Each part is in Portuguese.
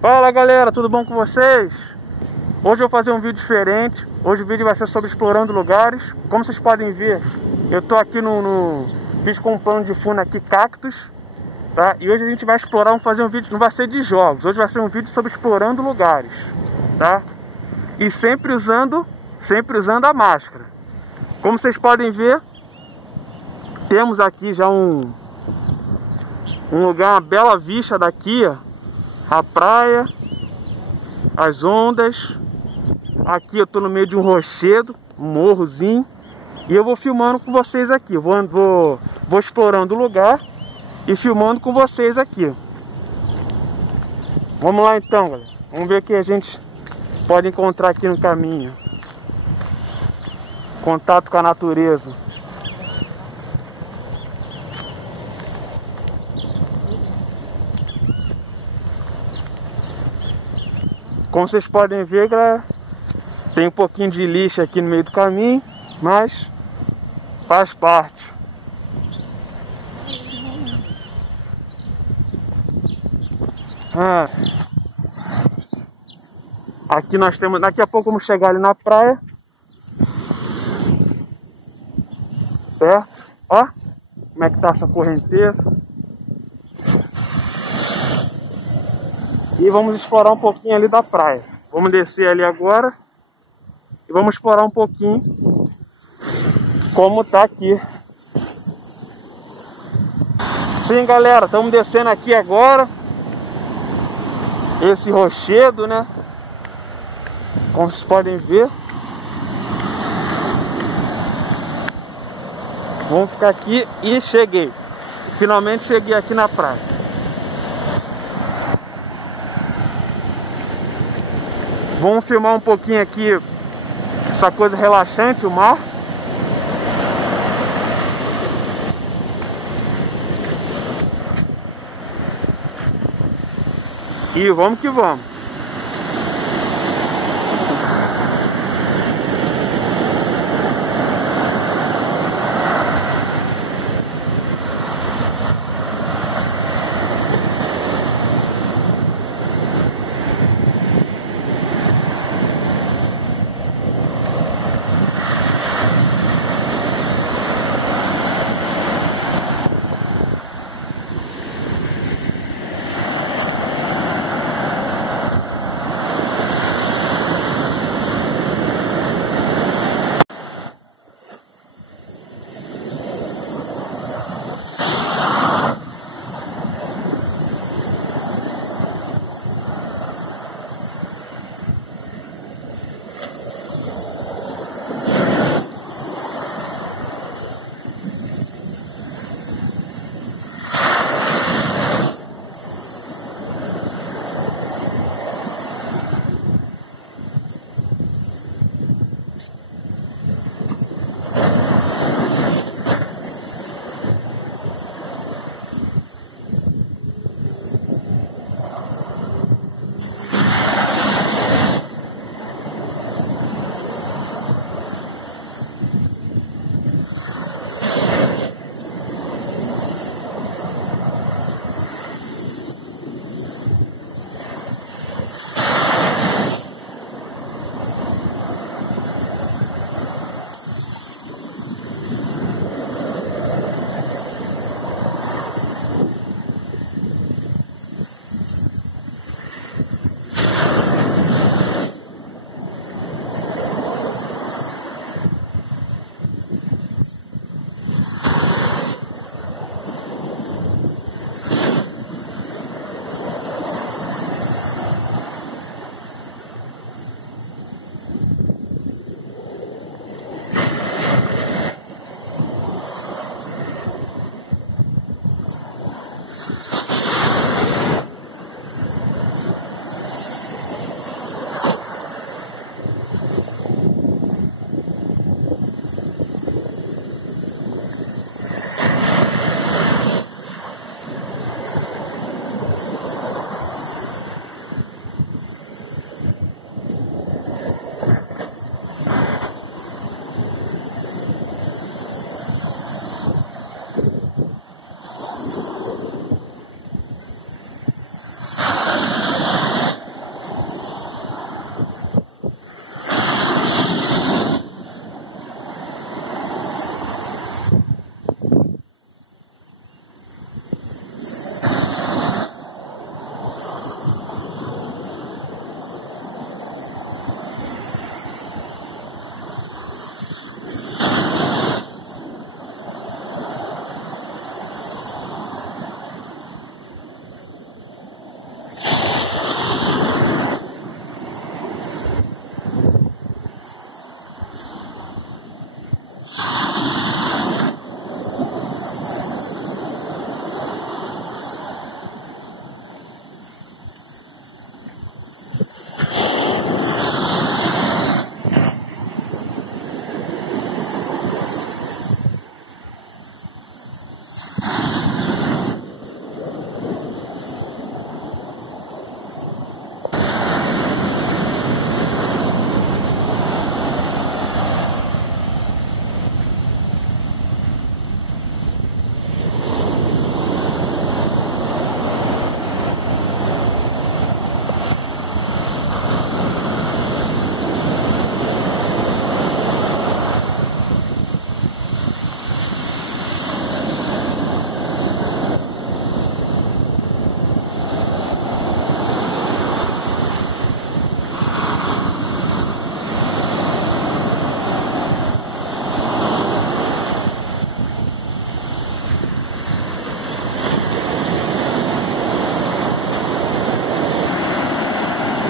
Fala galera, tudo bom com vocês? Hoje eu vou fazer um vídeo diferente. Hoje o vídeo vai ser sobre explorando lugares. Como vocês podem ver, eu tô aqui fiz com um pano de fundo aqui cactos, tá? E hoje a gente vai explorar, vamos fazer um vídeo, não vai ser de jogos. Hoje vai ser um vídeo sobre explorando lugares, tá? E sempre usando a máscara. Como vocês podem ver, temos aqui já um lugar, uma bela vista daqui, ó. A praia, as ondas. Aqui eu tô no meio de um rochedo, um morrozinho, e eu vou filmando com vocês aqui. Vou explorando o lugar e filmando com vocês aqui. Vamos lá então, galera. Vamos ver o que a gente pode encontrar aqui no caminho. Contato com a natureza. Como vocês podem ver, galera, tem um pouquinho de lixo aqui no meio do caminho, mas faz parte. Aqui nós temos, daqui a pouco vamos chegar ali na praia. Certo? Ó, como é que tá essa correnteza. E vamos explorar um pouquinho ali da praia. Vamos descer ali agora e vamos explorar um pouquinho como tá aqui. Sim, galera, estamos descendo aqui agora. Esse rochedo, né? Como vocês podem ver. Vamos ficar aqui e cheguei. Finalmente cheguei aqui na praia. Vamos filmar um pouquinho aqui essa coisa relaxante, o mar. E vamos que vamos.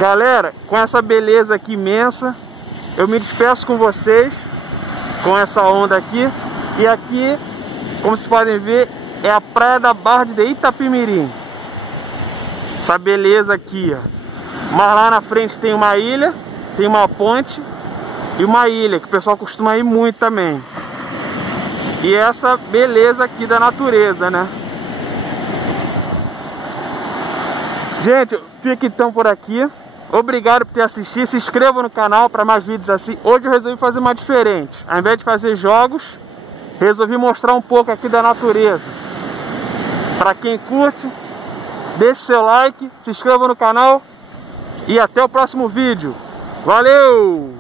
Galera, com essa beleza aqui imensa, eu me despeço com vocês, com essa onda aqui. E aqui, como vocês podem ver, é a praia da Barra de Itapemirim. Essa beleza aqui, ó. Mas lá na frente tem uma ilha, tem uma ponte e uma ilha, que o pessoal costuma ir muito também. E essa beleza aqui da natureza, né? Gente, fica então por aqui. Obrigado por ter assistido. Se inscreva no canal para mais vídeos assim. Hoje eu resolvi fazer uma diferente. Ao invés de fazer jogos, resolvi mostrar um pouco aqui da natureza. Para quem curte, deixe seu like, se inscreva no canal e até o próximo vídeo. Valeu!